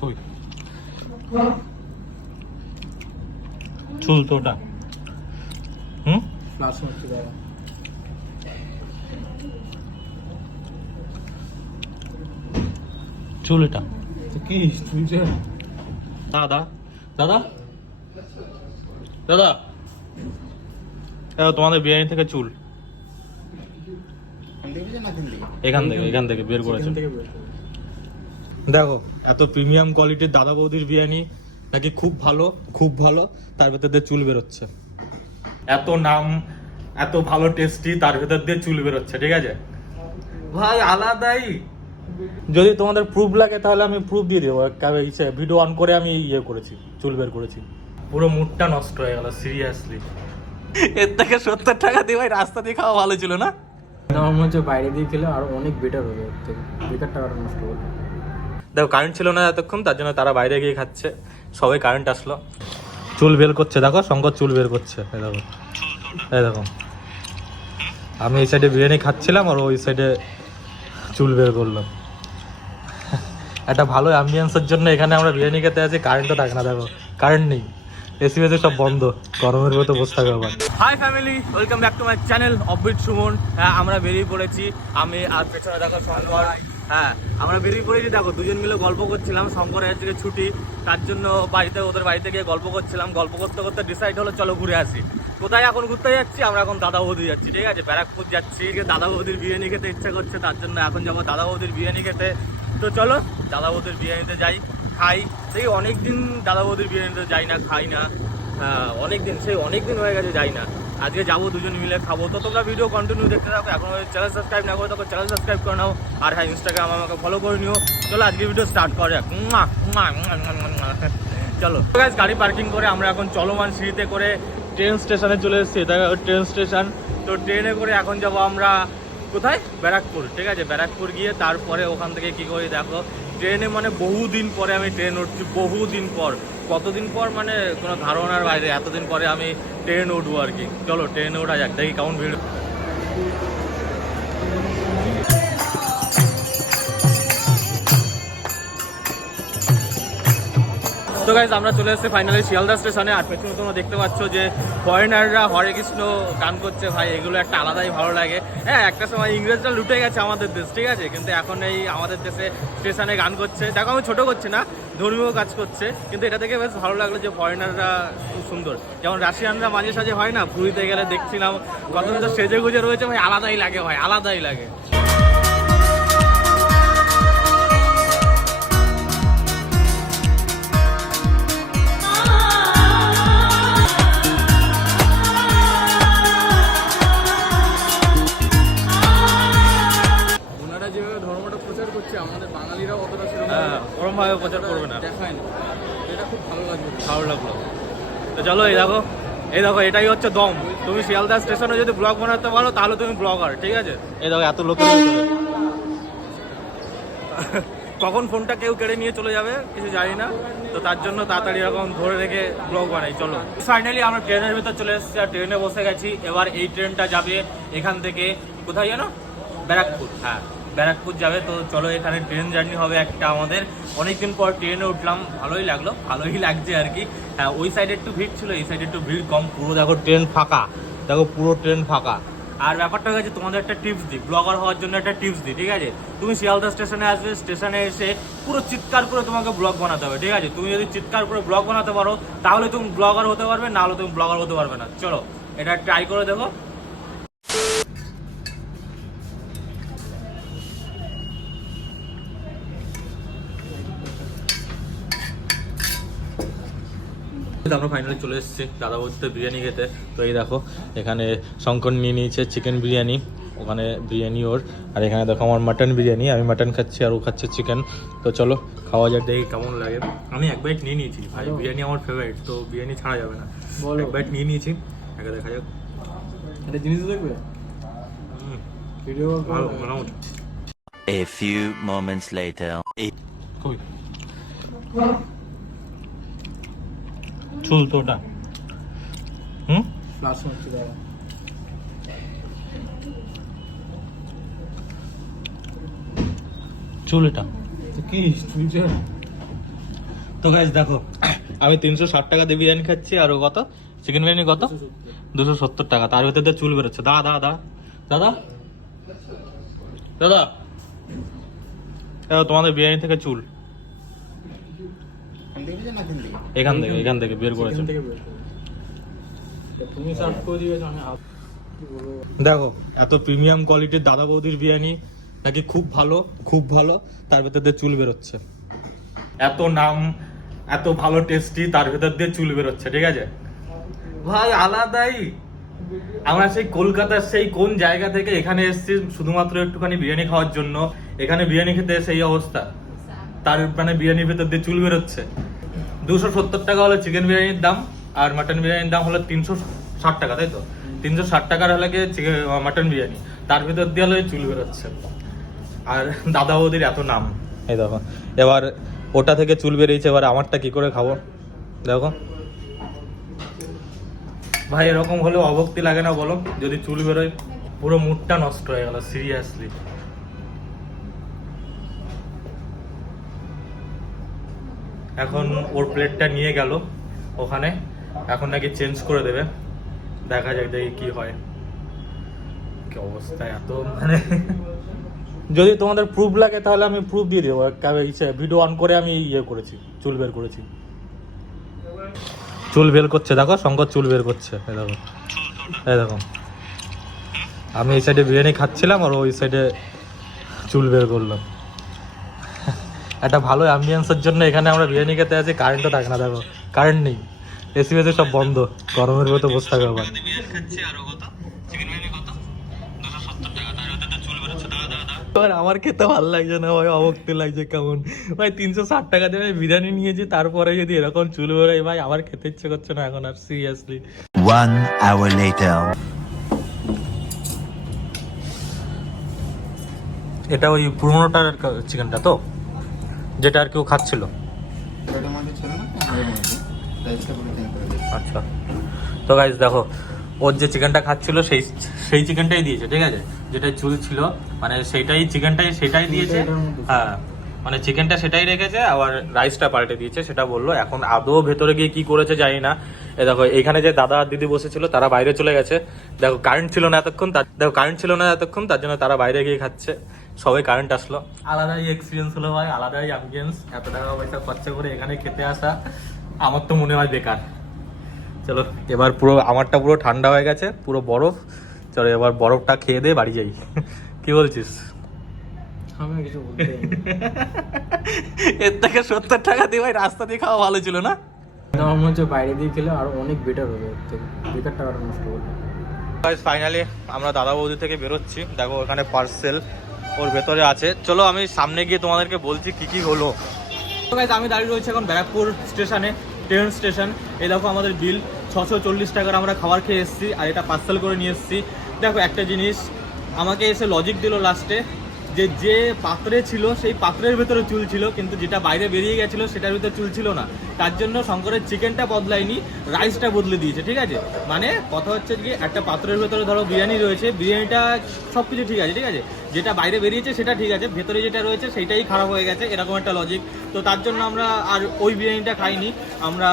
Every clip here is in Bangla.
কই চুল তো ওটা হুম? ফ্লাশ মারছি দাঁড়া চুল এটা। কি চুলছে দাদা দাদা? দাদা? তোমাদের বিরিয়ানি থেকে চুল। এখান থেকে এখান থেকে বের করেছে এখান থেকে বের করো। দেখো। এত প্রিমিয়াম কোয়ালিটির দাদা বৌদির বিরিয়ানি নাকি খুব ভালো খুব ভালো তার ভেতর দিয়ে চুল বেরোচ্ছে। এত নাম এত ভালো টেস্টি তার ভেতর দিয়ে চুল বেরোচ্ছে ঠিক আছে? ভাই আলাদাই। যদি তোমাদের প্রুফ লাগে তাহলে আমি প্রুফ দিয়ে দেবো। ভিডিও অন করে আমি ইয়ে করেছি চুল বের করেছি। পুরো মুডটা নষ্ট হয়ে গেল সিরিয়াসলি এর থেকে সত্তর টাকা দিয়ে ভাই রাস্তা দিয়ে খাওয়া ভালো ছিল না? আমার মনে হচ্ছে বাইরে দিয়ে খেলে আরও অনেক বেটার হবে এর থেকে। বেকার টাকাটা নষ্ট করবে দেখো কারেন্ট ছিল না এতক্ষণ, তার জন্য তারা বাইরে গিয়ে খাচ্ছে। সবাই কারেন্ট আসলো। চুল বের করছে, দেখো, শঙ্কর চুল বের করছে। দেখো। এই দেখো। আমি এই সাইডে বিরিয়ানি খাচ্ছিলাম আর ওই সাইডে চুল বের করলাম একটা ভালো অ্যাম্বিয়েন্সের জন্য এখানে আমরা বিরিয়ানি খেতে আছি কারেন্টও থাকে না, দেখো। কারেন্ট নেই। এসি বেসি সব বন্ধ। গরমের মতো বসে থাকবে আবার। Hi family welcome back to my channel offbeat Suman আমরা বেরিয়ে পড়েছি। আমি আর পেছনে দেখো শঙ্কর। হ্যাঁ আমরা বেরিয়ে পড়েছি, দেখো, দুজন মিলে গল্প করছিলাম শঙ্করের আজকে ছুটি, তার জন্য বাড়িতে, ওদের বাড়িতে গিয়ে গল্প করছিলাম, গল্প করতে করতে ডিসাইড হলো, চলো ঘুরে আসি। কোথায় এখন ঘুরতে যাচ্ছি? আমরা এখন দাদা বৌদি যাচ্ছি, ঠিক আছে? ব্যারাকপুর যাচ্ছি দাদা বৌদির বিরিয়ানি খেতে ইচ্ছা করছে, তার জন্য এখন যাব দাদা বৌদির বিরিয়ানি খেতে। তো চলো, দাদা বৌদির বিরিয়ানিতে যাই, খাই। সেই অনেক দিন দাদা বৌদির বিরিয়ানিতে যাই না, খাই না। হ্যাঁ অনেক দিন সেই অনেক দিন হয়ে গেছে, যাই না। আজকে যাব দুজন মিলে খাব। তো তোমরা ভিডিও কন্টিনিউ দেখতে থাকো। এখন চ্যানেল সাবস্ক্রাইব না করে, তখন চ্যানেল সাবস্ক্রাইব করে নাও। আর হ্যাঁ ইনস্টাগ্রাম আমাকে ফলো করে নিও। চলো আজকে ভিডিও স্টার্ট করে। চলো। গাইজ গাড়ি পার্কিং করে আমরা এখন চলমান সিঁড়িতে করে ট্রেন স্টেশনে চলে এসেছি। ট্রেন স্টেশন তো ট্রেনে করে এখন যাব আমরা কোথায়? ব্যারাকপুর। ঠিক আছে, ব্যারাকপুর গিয়ে তারপরে ওখান থেকে কি করি দেখো। ট্রেনে মানে বহুদিন পরে আমি ট্রেন উঠছি, বহুদিন পর। কতদিন পর মানে কোনো ধারণার বাইরে? এতদিন পরে আমি ট্রেন উঠবো আর কি। চলো ট্রেনে ওঠা যাক, দেখি কেমন ভিড়। তো গাইজ আমরা চলে এসেছি ফাইনালি শিয়ালদা স্টেশনে। আর পেছনে তোমরা দেখতে পাচ্ছ যে ফরেনাররা হরে কৃষ্ণ গান করছে ভাই, এগুলো একটা আলাদাই ভালো লাগে। হ্যাঁ একটা সময় ইংরেজরা লুটে গেছে আমাদের দেশ, ঠিক আছে? কিন্তু এখন এই আমাদের দেশে স্টেশনে গান করছে। দেখো, আমি ছোটো করছি না, ধর্মীয় কাজ করছে, কিন্তু এটা থেকে বেশ ভালো লাগল যে ফরেনাররা খুব সুন্দর। যেমন রাশিয়ানরা মাঝে সাঝে হয় না, পুরীতে গেলে দেখছিলাম কত সেজে গুজে রয়েছে, ভাই, আলাদাই লাগে, ভাই, আলাদাই লাগে। যেভাবে প্রচার করছে আমাদের বাঙালিরাও অতটা সেরকম হ্যাঁ ওরমভাবে প্রচার করবে না। দেখায় না। এটা খুব ভালো ভালো লাগল। তো চলো এই দেখো এই দেখো এটাই হচ্ছে দম। তুমি শিয়ালদা স্টেশনে যদি ব্লগ বানাতে পারো তাহলে তুমি ব্লগার ঠিক আছে? এই দেখো এত লোকের কখন ফোনটা কেউ কেড়ে নিয়ে চলে যাবে কিছু জানি না। তো তার জন্য তাড়াতাড়ি এরকম ধরে রেখে ব্লগ বানাই চলো। ফাইনালি আমরা ট্রেনের ভিতর চলে এসেছি আর ট্রেনে বসে গেছি। এবার এই ট্রেনটা যাবে এখান থেকে কোথায় জানো ব্যারাকপুর। হ্যাঁ। ব্যারাকপুর যাবে, তো চলো এখানে ট্রেন জার্নি হবে একটা আমাদের। অনেকদিন পর ট্রেনে উঠলাম, ভালোই লাগল, ভালোই লাগছে আর কি। হ্যাঁ ওই সাইডে একটু ভিড় ছিল, এই সাইডে একটু ভিড় কম। পুরো দেখো ট্রেন ফাঁকা, দেখো পুরো ট্রেন ফাঁকা। আর ব্যাপারটা হয়েছে, তোমাদের একটা টিপস দিই ব্লগার হওয়ার জন্য একটা টিপস দিই, ঠিক আছে? তুমি শিয়ালদা স্টেশনে আসবে, স্টেশনে এসে পুরো চিৎকার করে তোমাকে ব্লগ বানাতে হবে, ঠিক আছে? তুমি যদি চিৎকার করে ব্লগ বানাতে পারো, তাহলে তুমি ব্লগার হতে পারবে, না হলে তুমি ব্লগার হতে পারবে না। চলো, এটা ট্রাই করে দেখো। আমরা ফাইনালি চলে এসেছি দাদা বলতে বিরিয়ানি খেতে। তো এই দেখো এখানে শঙ্কর নিয়ে নিয়েছে চিকেন বিরিয়ানি ওখানে বিরিয়ানি ওর। আর এখানে দেখো আমার মাটন বিরিয়ানি আমি মাটন খাচ্ছি আর ও খাচ্ছে চিকেন তো চলো খাওয়া যাক দেখি কেমন লাগে। আমি এক বাইট নিয়ে নিয়েছি ভাই বিরিয়ানি আমার ফেভারিট তো বিরিয়ানি ছাড়া যাবে না। বলো। এক বাইট নিয়ে নিয়েছি একে দেখা যাক। এটা জিনিস দেখবে? হুম, ভিডিও ভালো মোটামুটি A few moments later. কই? চুল ওটা হুম চুল এটা। কি তো গাইজ দেখো আমি তিনশো ষাট টাকা দিয়ে বিরিয়ানি খাচ্ছি আর ও কত? চিকেন বিরিয়ানি কত? দুশো সত্তর। টাকা। তার ভিতরে চুল বেরোচ্ছে। দাদা দাদা দাদা? দাদা? দাদা তোমাদের বিরিয়ানি থেকে চুল। এখান থেকে এখান থেকে বের করেছে। তুমি করে দিয়েছ আমি হাত দেখো এত প্রিমিয়াম কোয়ালিটির দাদা বৌদির বিরিয়ানি নাকি খুব ভালো খুব ভালো তার ভেতর দিয়ে চুল বেরোচ্ছে। এত নাম এত ভালো টেস্টি তার ভেতর দিয়ে চুল বেরোচ্ছে ঠিক আছে? ভাই আলাদাই। আমরা সেই কলকাতার সেই কোন জায়গা থেকে এখানে এসেছি শুধুমাত্র একটুখানি বিরিয়ানি খাওয়ার জন্য এখানে বিরিয়ানি খেতে সেই অবস্থা। তার মানে বিরিয়ানির ভেতর দিয়ে চুল বেরোচ্ছে। দুশো সত্তর টাকা হলো চিকেন বিরিয়ানির দাম আর মাটন বিরিয়ানির দাম হলো তিনশো ষাট টাকা তাই তো? তিনশো ষাট টাকার হলে চিকেন মাটন বিরিয়ানি। তার ভিতর দিয়ে হলো চুল বেরোচ্ছে। আর দাদা বৌদির এত নাম। এই দেখো এবার ওটা থেকে চুল বেরিয়েছে এবার আমারটা কি করে খাব? দেখো। ভাই এরকম হলেও অভক্তি লাগে না বলো? যদি চুল বেরোয় পুরো মুডটা নষ্ট হয়ে গেল সিরিয়াসলি এখন ওর প্লেটটা নিয়ে গেল ওখানে। এখন নাকি চেঞ্জ করে দেবে। দেখা যাক, দেখি কি হয়। কি অবস্থা এত মানে যদি তোমাদের প্রুফ লাগে, তাহলে আমি প্রুফ দিয়ে দেবো। ভিডিও অন করে আমি ইয়ে করেছি, চুল বের করেছি। চুল বের করছে, দেখো শঙ্কর চুল বের করছে। দেখো। এই দেখো। আমি এই সাইডে বিরিয়ানি খাচ্ছিলাম আর ওই সাইডে চুল বের করলাম একটা ভালো অ্যাম্বিয়েন্সের জন্য এখানে আমরা বিরিয়ানি খেতে আছি কারেন্টও থাকে না দেখো। কারেন্ট নেই। এসি বেসি সব বন্ধ। গরমের ভেতর বসে থাকবে আবার এবার আমার খেতে ভালো লাগছে না ভাই অবক্তি লাগছে কেমন। ভাই তিনশো ষাট টাকা দিয়ে বিরিয়ানি নিয়েছি তারপরে যদি এরকম চুল বেরোয় ভাই আমার খেতে ইচ্ছে করছে না এখন আর সিরিয়াসলি One hour later. এটা ওই পুরোনোটার চিকেনটা তো? যেটা আর কেউ খাচ্ছিল। আচ্ছা। তো গাইজ দেখো ওর যে চিকেনটা খাচ্ছিল সেই সেই চিকেনটাই দিয়েছে ঠিক আছে? যেটা চুল ছিল মানে সেইটাই চিকেনটাই সেটাই দিয়েছে। হ্যাঁ। মানে চিকেনটা সেটাই রেখেছে আবার রাইসটা পাল্টে দিয়েছে সেটা বলল এখন আদৌ ভেতরে গিয়ে কি করেছে জানি না। এ দেখো এখানে যে দাদা আর দিদি বসেছিল তারা বাইরে চলে গেছে। দেখো কারেন্ট ছিল না এতক্ষণ তার দেখো কারেন্ট ছিল না এতক্ষণ তার জন্য তারা বাইরে গিয়ে খাচ্ছে। সবাই কারেন্ট আসলো। আলাদাই এক্সপিরিয়েন্স হলো ভাই আলাদাই অ্যাম্বিয়েন্স এত টাকা পয়সা খরচা করে এখানে খেতে আসা আমার তো মনে হয় বেকার। চলো এবার পুরো আমারটা পুরো ঠান্ডা হয়ে গেছে পুরো বরফ। চলো এবার বরফটা খেয়ে দিয়ে বাড়ি যাই। কি বলছিস? আমি কিছু বলতে এর থেকে সত্তর টাকা দিয়ে ভাই রাস্তা দিয়ে খাওয়া ভালো ছিল না? আমার মনে হচ্ছে বাইরে দিয়ে খেলে আরও অনেক বেটার হবে এর থেকে। বেকার টাকাটা নষ্ট করবে। ফাইনালি আমরা দাদা বৌদি থেকে বেরোচ্ছি। দেখো ওখানে পার্সেল ওর ভেতরে আছে। চলো আমি সামনে গিয়ে তোমাদেরকে বলছি কি কি হলো। আমি দাঁড়িয়ে রয়েছি এখন ব্যারাকপুর স্টেশনে, ট্রেন স্টেশন। এই দেখো আমাদের বিল, ছশো চল্লিশ টাকার আমরা খাবার খেয়ে এসেছি, আর এটা পার্সেল করে নিয়ে এসেছি। দেখো একটা জিনিস, আমাকে এসে লজিক দিল লাস্টে যে যে পাত্রে ছিল, সেই পাত্রের ভেতরে চুল ছিল, কিন্তু যেটা বাইরে বেরিয়ে গেছিল, সেটার ভিতরে চুল ছিল না। তার জন্য শঙ্করের চিকেনটা বদলায়নি রাইসটা বদলে দিয়েছে, ঠিক আছে? মানে কথা হচ্ছে কি একটা পাত্রের ভেতরে ধরো বিরিয়ানি রয়েছে, বিরিয়ানিটা সব কিছু ঠিক আছে ঠিক আছে? যেটা বাইরে বেরিয়েছে, সেটা ঠিক আছে, ভেতরে যেটা রয়েছে সেটাই খারাপ হয়ে গেছে, এরকম একটা লজিক তো তার জন্য আমরা আর ওই বিরিয়ানিটা খাইনি। আমরা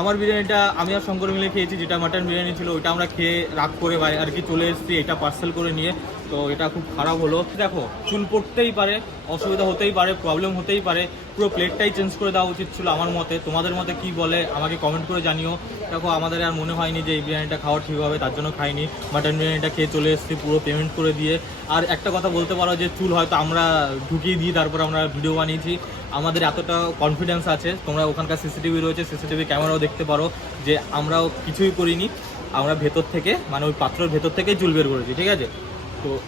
আমার বিরিয়ানিটা আমি আর শঙ্কর মিলে খেয়েছি, যেটা মাটন বিরিয়ানি ছিল, ওইটা আমরা খেয়ে রাগ করে আর কি চলে এসেছি, এটা পার্সেল করে নিয়ে। তো এটা খুব খারাপ হলো। দেখো, চুল পড়তেই পারে, অসুবিধা হতেই পারে প্রবলেম হতেই পারে, পুরো প্লেটটাই চেঞ্জ করে দেওয়া উচিত ছিল আমার মতে। তোমাদের মতে কি বলে, আমাকে কমেন্ট করে জানিও। দেখো, আমাদের আর মনে হয়নি যে এই বিরিয়ানিটা খাওয়া ঠিক হবে, তার জন্য খাইনি। মাটন বিরিয়ানিটা খেয়ে চলে এসেছি পুরো পেমেন্ট করে দিয়ে। আর একটা কথা বলতে পারো যে, চুল হয়তো আমরা ঢুকিয়ে দিই তারপর আমরা ভিডিও বানিয়েছি। আমাদের এতটা কনফিডেন্স আছে। তোমরা ওখানকার সিসিটিভি রয়েছে সিসিটিভি ক্যামেরাও দেখতে পারো যে আমরাও কিছুই করিনি। আমরা ভেতর থেকে মানে ওই পাত্রের ভেতর থেকেই চুল বের করেছি, ঠিক আছে? তো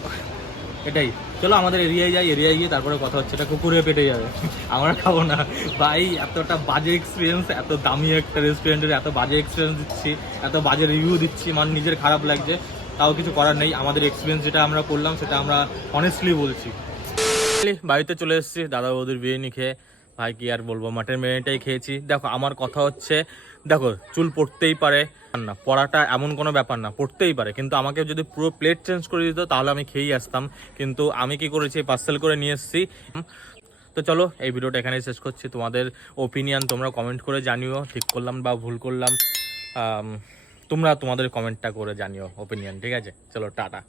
এটাই। চলো আমাদের এরিয়ায় যাই, এরিয়ায় গিয়ে তারপরে কথা হচ্ছে। এটা কুকুরে পেটে যাবে। আমরা খাব না। ভাই, এতটা বাজে এক্সপিরিয়েন্স এত দামি একটা রেস্টুরেন্টের এত বাজে এক্সপিরিয়েন্স দিচ্ছি, এত বাজে রিভিউ দিচ্ছি মানে নিজের খারাপ লাগছে। তাও কিছু করার নেই। আমাদের এক্সপিরিয়েন্স যেটা আমরা করলাম, সেটা আমরা অনেস্টলি বলছি। বাড়িতে চলে এসেছি। দাদা বৌদির বিরিয়ানি খেয়ে। ভাই, কি আর বলব, মাটন বিরিয়ানিটাই খেয়েছি। দেখো, আমার কথা হচ্ছে, দেখো, চুল পড়তেই পারে। না, পড়াটা এমন কোনো ব্যাপার না, পড়তেই পারে। কিন্তু আমাকে যদি পুরো প্লেট চেঞ্জ করে দিত, তাহলে আমি খেয়েই আসতাম। কিন্তু আমি কি করেছি পার্সেল করে নিয়ে এসেছি। তো চলো, এই ভিডিওটা এখানেই শেষ করছি। তোমাদের ওপিনিয়ন তোমরা কমেন্ট করে জানিও। ঠিক করলাম বা ভুল করলাম তোমরা তোমাদের কমেন্টটা করে জানিও ওপিনিয়ন ঠিক আছে? চলো, টাটা।